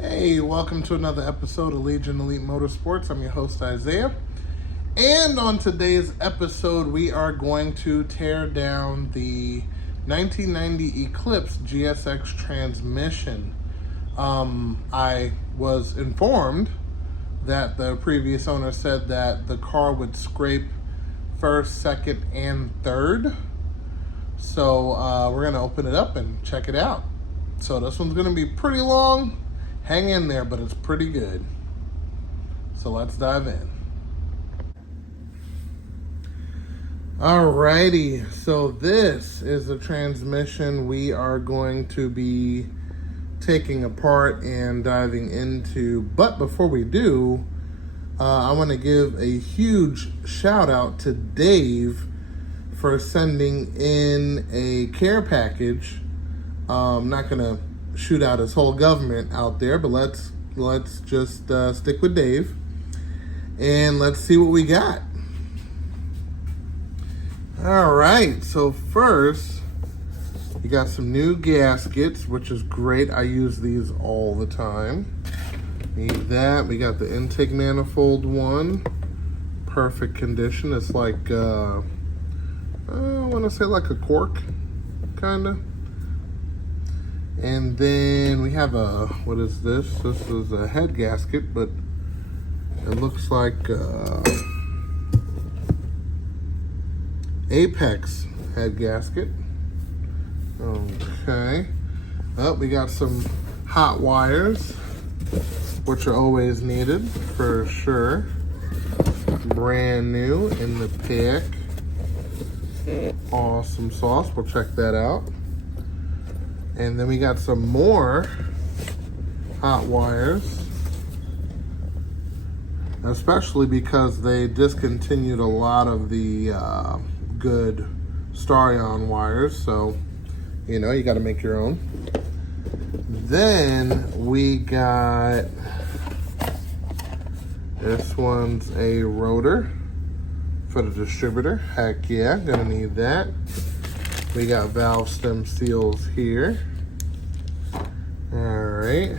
Hey, welcome to another episode of Legion Elite Motorsports. I'm your host, Isaiah. And on today's episode, we are going to tear down the 1990 Eclipse GSX Transmission. I was informed that the previous owner said that the car would scrape first, second, and third. So we're going to open it up and check it out. So this one's going to be pretty long. Hang in there, but it's pretty good. So let's dive in. Alrighty, so this is the transmission we are going to be taking apart and diving into. But before we do, I want to give a huge shout out to Dave for sending in a care package. I'm not going to shoot out his whole government out there, but let's just stick with Dave and let's see what we got. All right, so first you got some new gaskets, which is great. I use these all the time. Need that. We got the intake manifold one, perfect condition. It's like I want to say like a cork, kind of. And then we have a, what is this? This is a head gasket, but it looks like Apex head gasket. Okay. Oh, we got some hot wires, which are always needed for sure. Brand new in the pack. Awesome sauce. We'll check that out. And then we got some more hot wires, especially because they discontinued a lot of the good Starion wires. So, you know, you got to make your own. Then we got, this one's a rotor for the distributor. Heck yeah, gonna need that. We got valve stem seals here. All right.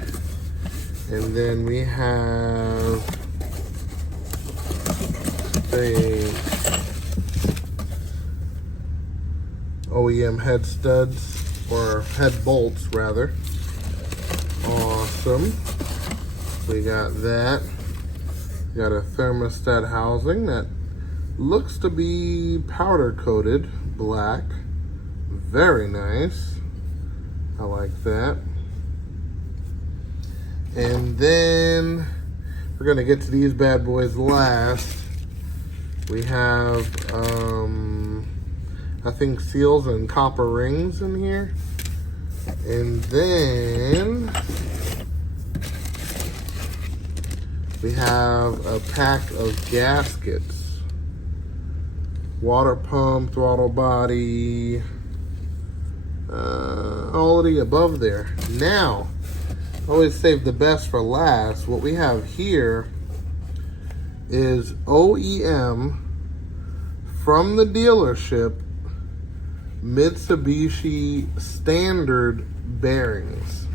And then we have the OEM head studs, or head bolts rather. Awesome. We got that. We got a thermostat housing that looks to be powder coated black. Very nice. I like that. And then we're gonna get to these bad boys last. We have I think seals and copper rings in here. And then we have a pack of gaskets. Water pump, throttle body, all of the above there. Now, always save the best for last. What we have here is OEM from the dealership Mitsubishi standard bearings.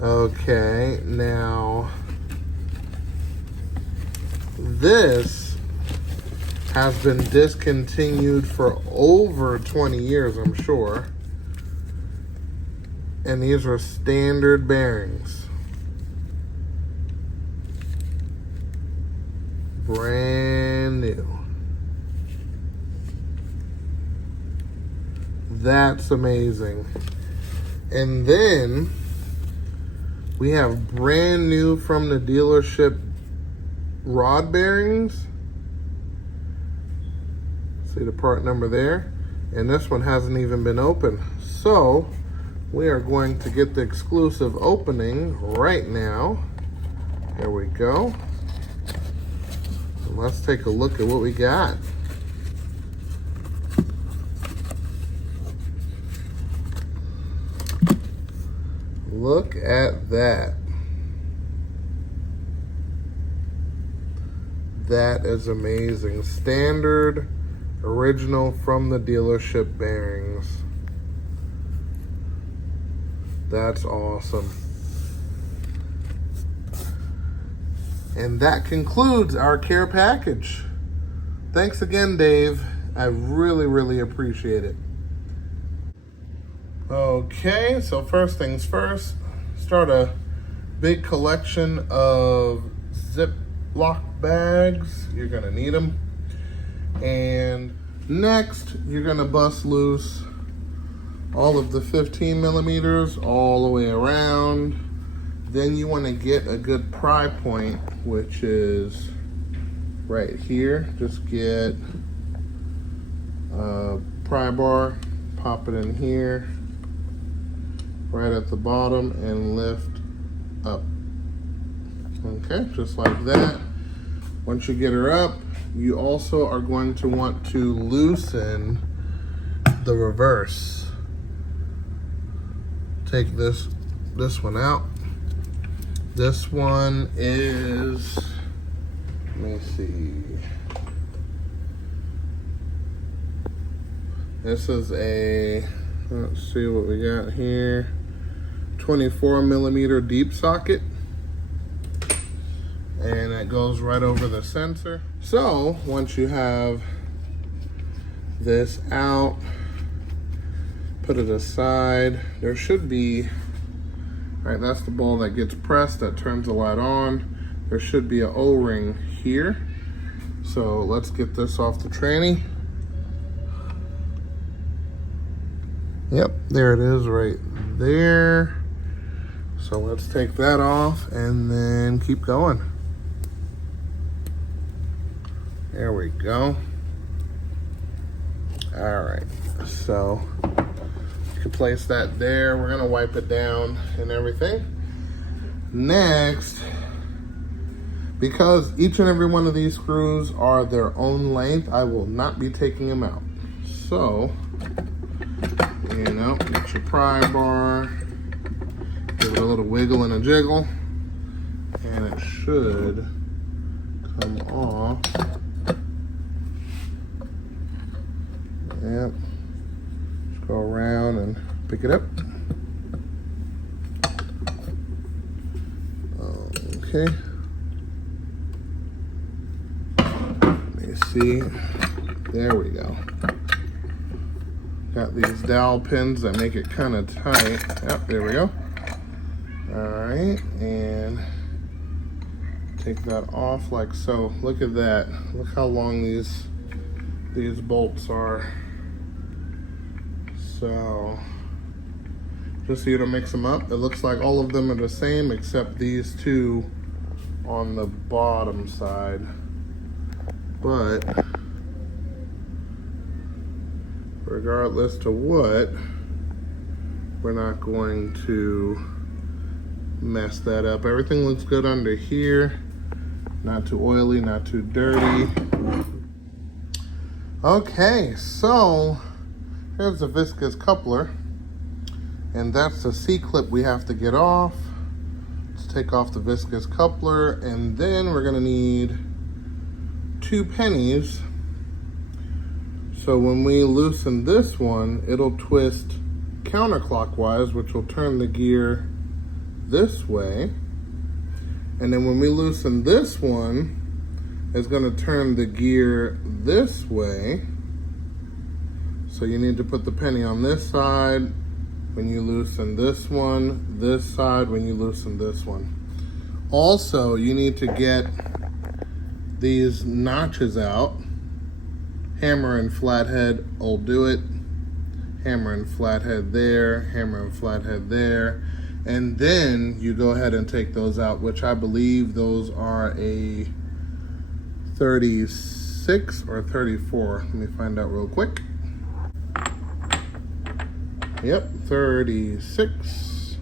Okay, now this has been discontinued for over 20 years, I'm sure. And these are standard bearings. Brand new. That's amazing. And then we have brand new from the dealership rod bearings. See the part number there? And this one hasn't even been opened. So we are going to get the exclusive opening right now. Here we go. And let's take a look at what we got. Look at that. That is amazing. Standard, original from the dealership bearings. That's awesome. And that concludes our care package. Thanks again, Dave. I really, really appreciate it. Okay, so first things first, start a big collection of Ziploc bags. You're gonna need them. And next, you're gonna bust loose all of the 15 millimeters all the way around. Then you wanna get a good pry point, which is right here. Just get a pry bar, pop it in here, right at the bottom, and lift up. Okay, just like that. Once you get her up, you also are going to want to loosen the reverse. Take this one out. This one is, let me see. This is a, let's see what we got here. 24 millimeter deep socket. And it goes right over the sensor. So once you have this out, put it aside. There should be, right, that's the ball that gets pressed, that turns the light on. There should be an O-ring here. So let's get this off the tranny. Yep, there it is right there. So let's take that off and then keep going. There we go. All right, so you can place that there. We're gonna wipe it down and everything. Next, because each and every one of these screws are their own length, I will not be taking them out. So, you know, get your pry bar, give it a little wiggle and a jiggle, and it should come off. Yep. Just go around and pick it up. Okay. Let me see. There we go. Got these dowel pins that make it kind of tight. Yep, there we go. All right, and take that off like so. Look at that. Look how long these bolts are. So, just so you don't mix them up, it looks like all of them are the same except these two on the bottom side. But regardless to what, we're not going to mess that up. Everything looks good under here. Not too oily, not too dirty. Okay, so here's the viscous coupler, and that's the C-clip we have to get off. Let's take off the viscous coupler, and then we're gonna need 2 pennies. So when we loosen this one, it'll twist counterclockwise, which will turn the gear this way. And then when we loosen this one, it's gonna turn the gear this way. So you need to put the penny on this side when you loosen this one, this side when you loosen this one. Also, you need to get these notches out. Hammer and flathead will do it. Hammer and flathead there, hammer and flathead there. And then you go ahead and take those out, which I believe those are a 36 or 34. Let me find out real quick. Yep, 36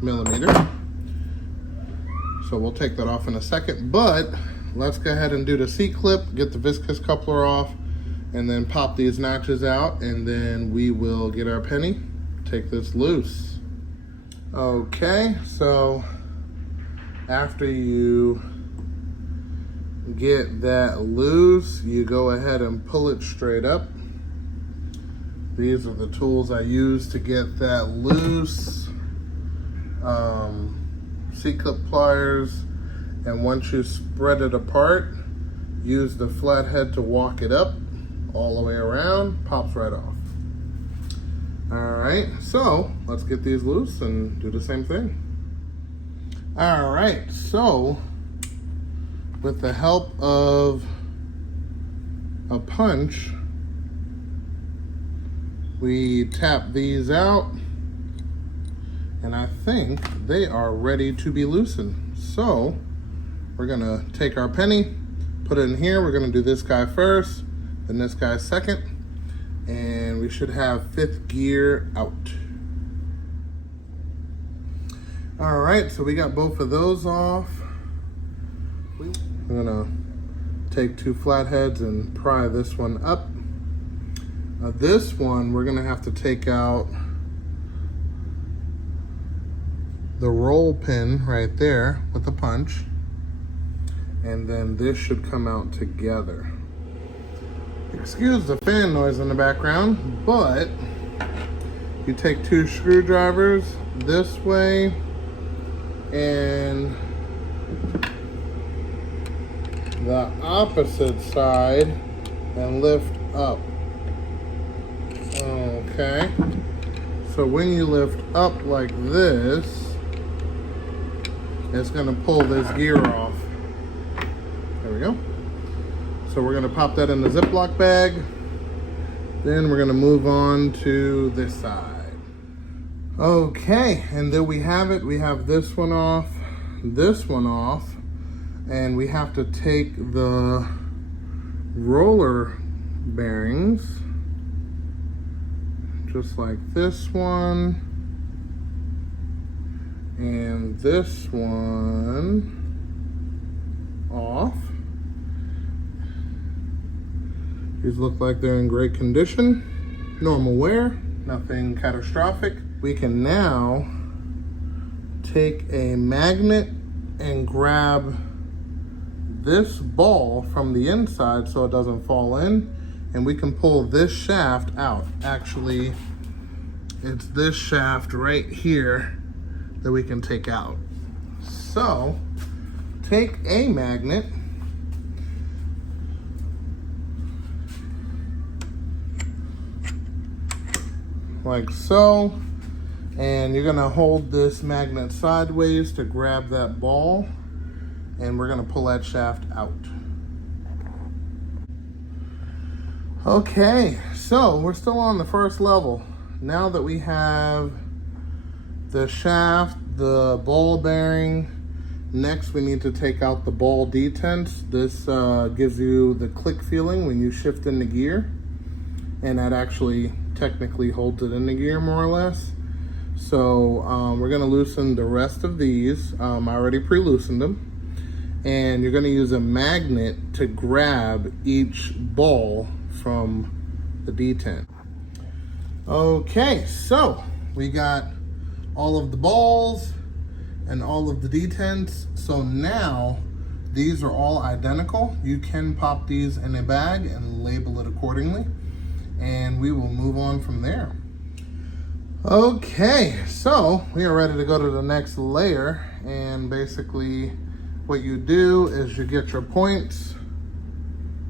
millimeter. So we'll take that off in a second, but let's go ahead and do the C-clip, get the viscous coupler off, and then pop these notches out, and then we will get our penny, take this loose. Okay, so after you get that loose, you go ahead and pull it straight up. These are the tools I use to get that loose. C-clip pliers, and once you spread it apart, use the flathead to walk it up all the way around, pops right off. All right, so let's get these loose and do the same thing. All right, so with the help of a punch, we tap these out, and I think they are ready to be loosened. So we're gonna take our penny, put it in here. We're gonna do this guy first, then this guy second, and we should have 5th gear out. All right, so we got both of those off. I'm gonna take 2 flatheads and pry this one up. This one, we're gonna have to take out the roll pin right there with a punch, and then this should come out together. Excuse the fan noise in the background, but you take 2 screwdrivers this way and the opposite side and lift up. Okay, so when you lift up like this, it's gonna pull this gear off. There we go. So we're gonna pop that in the Ziploc bag. Then we're gonna move on to this side. Okay, and there we have it. We have this one off, and we have to take the roller bearings, just like this one, and this one off. These look like they're in great condition, normal wear, nothing catastrophic. We can now take a magnet and grab this ball from the inside so it doesn't fall in, and we can pull this shaft out. Actually, it's this shaft right here that we can take out. So take a magnet, like so, and you're gonna hold this magnet sideways to grab that ball, and we're gonna pull that shaft out. Okay, so we're still on the first level. Now that we have the shaft, the ball bearing, next we need to take out the ball detents. This gives you the click feeling when you shift into gear, and that actually technically holds it in the gear more or less. So we're gonna loosen the rest of these. I already pre-loosened them. And you're gonna use a magnet to grab each ball from the detent. Okay, so we got all of the balls and all of the detents. So now these are all identical. You can pop these in a bag and label it accordingly, and we will move on from there. Okay, so we are ready to go to the next layer, and basically what you do is you get your points,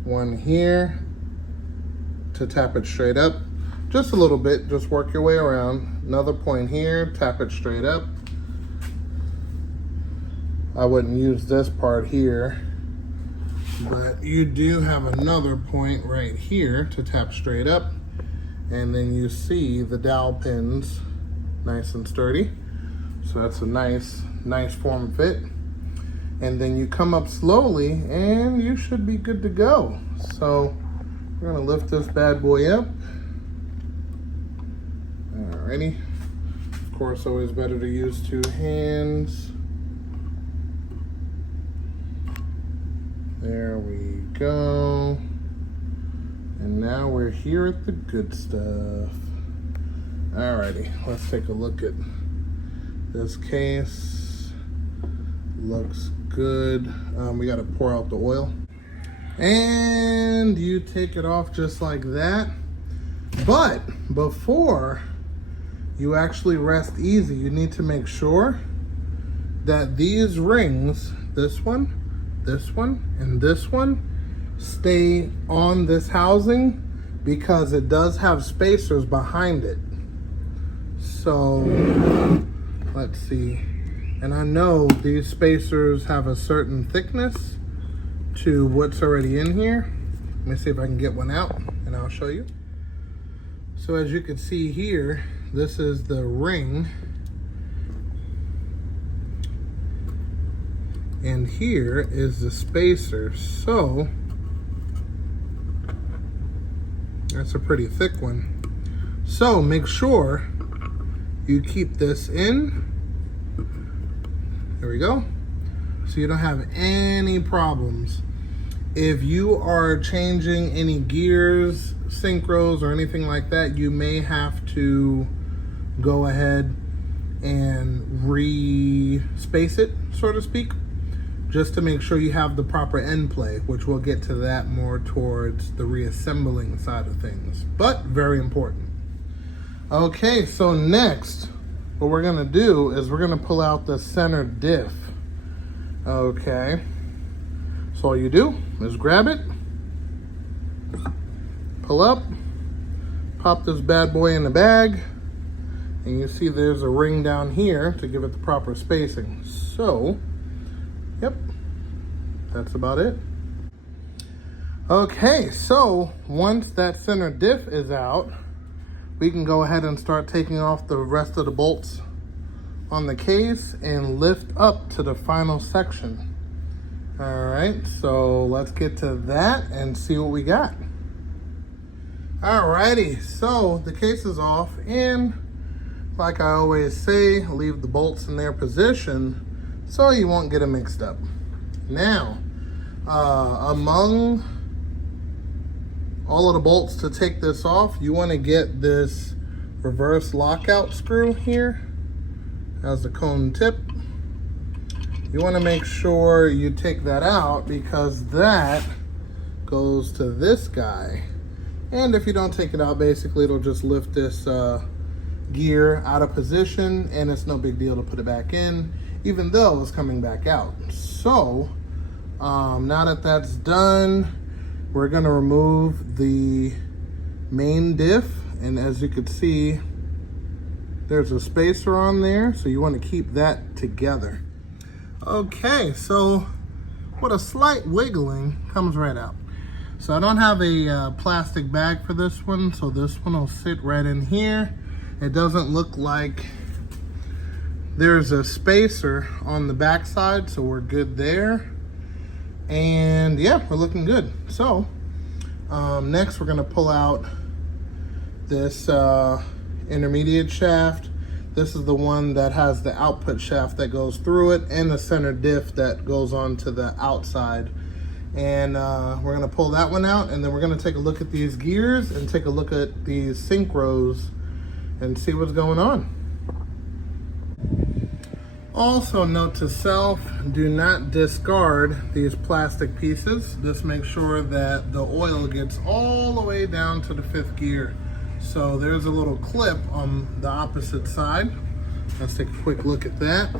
one here to tap it straight up, just a little bit, just work your way around. Another point here, tap it straight up. I wouldn't use this part here, but you do have another point right here to tap straight up, and then you see the dowel pins nice and sturdy. So that's a nice form fit. And then you come up slowly and you should be good to go. So we're gonna lift this bad boy up. Alrighty. Of course, always better to use 2 hands. There we go. And now we're here at the good stuff. Alrighty, let's take a look at this case. Looks good. We gotta pour out the oil. And you take it off just like that. But before you actually rest easy. You need to make sure that these rings, this one, and this one, stay on this housing because it does have spacers behind it. So let's see. And I know these spacers have a certain thickness to what's already in here. Let me see if I can get one out and I'll show you. So as you can see here, this is the ring. And here is the spacer. So that's a pretty thick one. So make sure you keep this in. There we go. So you don't have any problems. If you are changing any gears, synchros, or anything like that, you may have to go ahead and re-space it, so to speak, just to make sure you have the proper end play, which we'll get to that more towards the reassembling side of things, but very important. Okay, so next, what we're gonna do is we're gonna pull out the center diff. Okay, so all you do is grab it, pull up, pop this bad boy in the bag, and you see there's a ring down here to give it the proper spacing. So, yep, that's about it. Okay, so once that center diff is out, we can go ahead and start taking off the rest of the bolts on the case and lift up to the final section. All right, so let's get to that and see what we got. Alrighty, so the case is off, and like I always say, leave the bolts in their position so you won't get them mixed up. Now, among all of the bolts to take this off, you want to get this reverse lockout screw here as the cone tip. You want to make sure you take that out because that goes to this guy. And if you don't take it out, basically it'll just lift this gear out of position, and it's no big deal to put it back in, even though it's coming back out. So now that that's done, we're gonna remove the main diff, and as you can see, there's a spacer on there, so you want to keep that together. Okay, so with a slight wiggling, comes right out. So I don't have a plastic bag for this one, so this one will sit right in here. It doesn't look like there's a spacer on the back side, so we're good there. And yeah, we're looking good. So next we're gonna pull out this intermediate shaft. This is the one that has the output shaft that goes through it and the center diff that goes on to the outside. And we're gonna pull that one out, and then we're gonna take a look at these gears and take a look at these synchros and see what's going on. Also, note to self, do not discard these plastic pieces. Just make sure that the oil gets all the way down to the 5th gear. So there's a little clip on the opposite side. Let's take a quick look at that.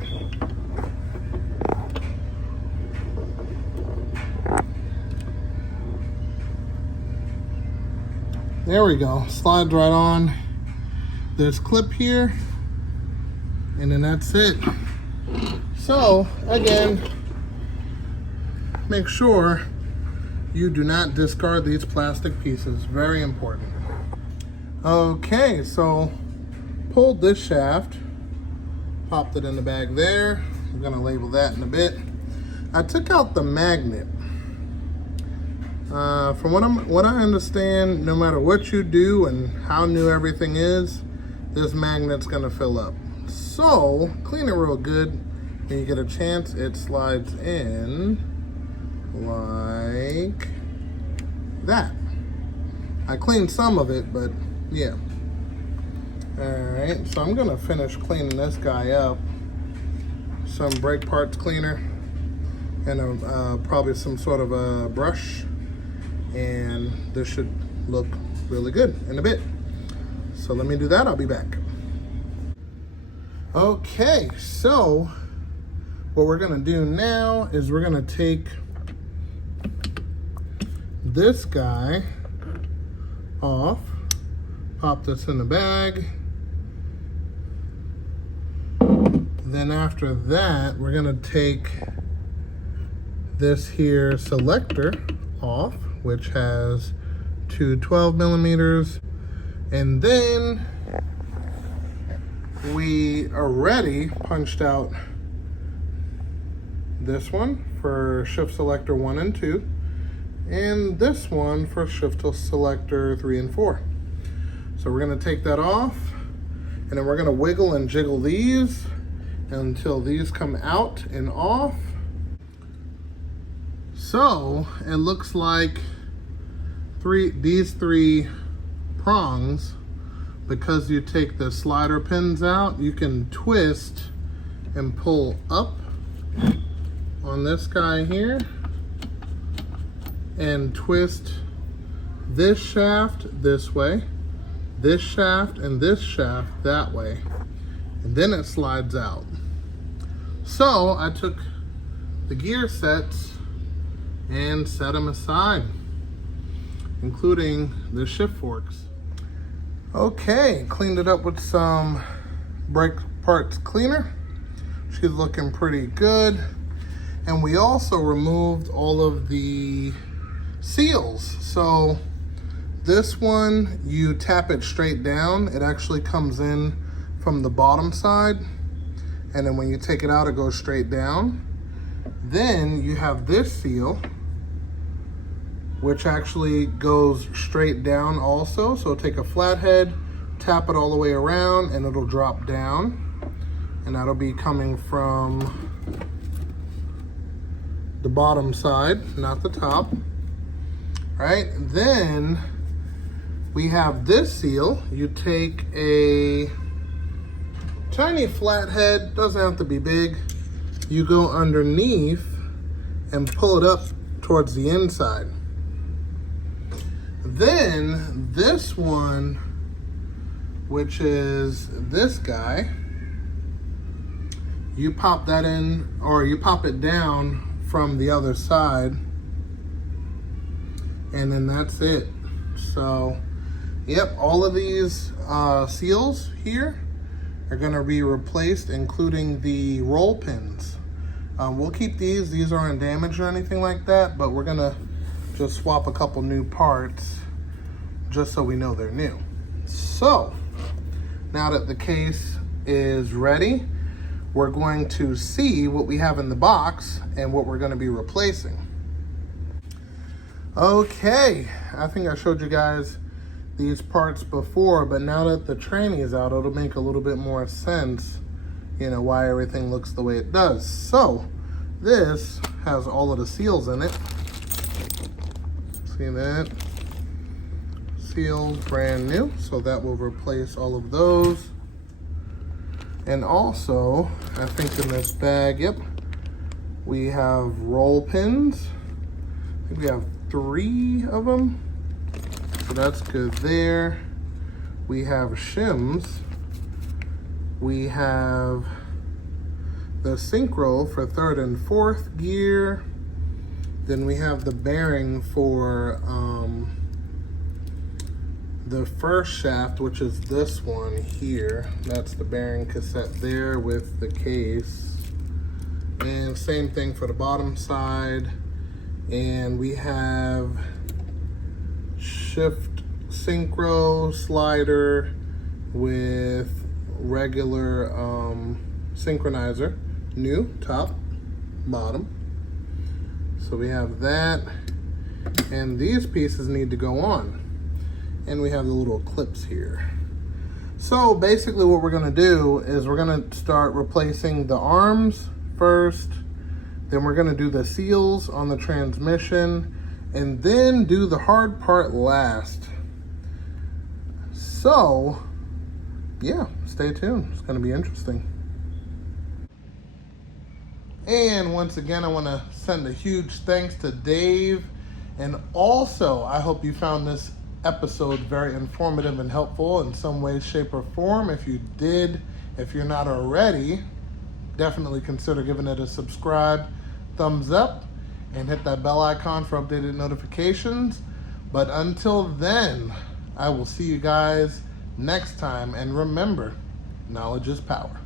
There we go, slides right on this clip here, and then that's it. So again, make sure you do not discard these plastic pieces, very important. Okay, so pulled this shaft, popped it in the bag there. I'm gonna label that in a bit. I took out the magnet. From what I understand, no matter what you do and how new everything is, this magnet's gonna fill up. So clean it real good. When you get a chance, it slides in like that. I cleaned some of it, but yeah. All right, so I'm gonna finish cleaning this guy up. Some brake parts cleaner and probably some sort of a brush. And this should look really good in a bit. So let me do that, I'll be back. Okay, so what we're gonna do now is we're gonna take this guy off, pop this in the bag. Then after that, we're gonna take this here selector off, which has two 12 millimeters. And then we already punched out this one for shift selector 1 and 2, and this one for shift selector 3 and 4. So we're gonna take that off, and then we're gonna wiggle and jiggle these until these come out and off. So it looks like these three prongs, because you take the slider pins out, you can twist and pull up on this guy here and twist this shaft this way, this shaft and this shaft that way, and then it slides out. So I took the gear sets and set them aside, including the shift forks. Okay, cleaned it up with some brake parts cleaner. She's looking pretty good. And we also removed all of the seals. So this one, you tap it straight down. It actually comes in from the bottom side. And then when you take it out, it goes straight down. Then you have this seal, which actually goes straight down also. So take a flathead, tap it all the way around, and it'll drop down. And that'll be coming from the bottom side, not the top. Right? Then we have this seal. You take a tiny flathead, doesn't have to be big. You go underneath and pull it up towards the inside. Then this one, which is this guy, you pop that in, or you pop it down from the other side, and then that's it. So, yep, all of these seals here are gonna be replaced, including the roll pins. We'll keep these aren't damaged or anything like that, but we're gonna just swap a couple new parts just so we know they're new. So now that the case is ready, we're going to see what we have in the box and what we're going to be replacing. Okay, I think I showed you guys these parts before, but now that the tranny is out, it'll make a little bit more sense, you know, why everything looks the way it does. So this has all of the seals in it. See that? Sealed, brand new. So that will replace all of those. And also, I think in this bag, yep, we have roll pins. I think we have 3 of them. So that's good there. We have shims. We have the synchro for 3rd and 4th gear. Then we have the bearing for the first shaft, which is this one here. That's the bearing cassette there with the case. And same thing for the bottom side. And we have shift synchro slider with regular synchronizer, new, top, bottom. So we have that, and these pieces need to go on. And we have the little clips here. So basically what we're gonna do is we're gonna start replacing the arms first, then we're gonna do the seals on the transmission, and then do the hard part last. So, yeah, stay tuned. It's gonna be interesting. And once again, I wanna send a huge thanks to Dave. And also, I hope you found this episode very informative and helpful in some way, shape, or form. If you did, if you're not already, definitely consider giving it a subscribe, thumbs up, and hit that bell icon for updated notifications. But until then, I will see you guys next time. And remember, knowledge is power.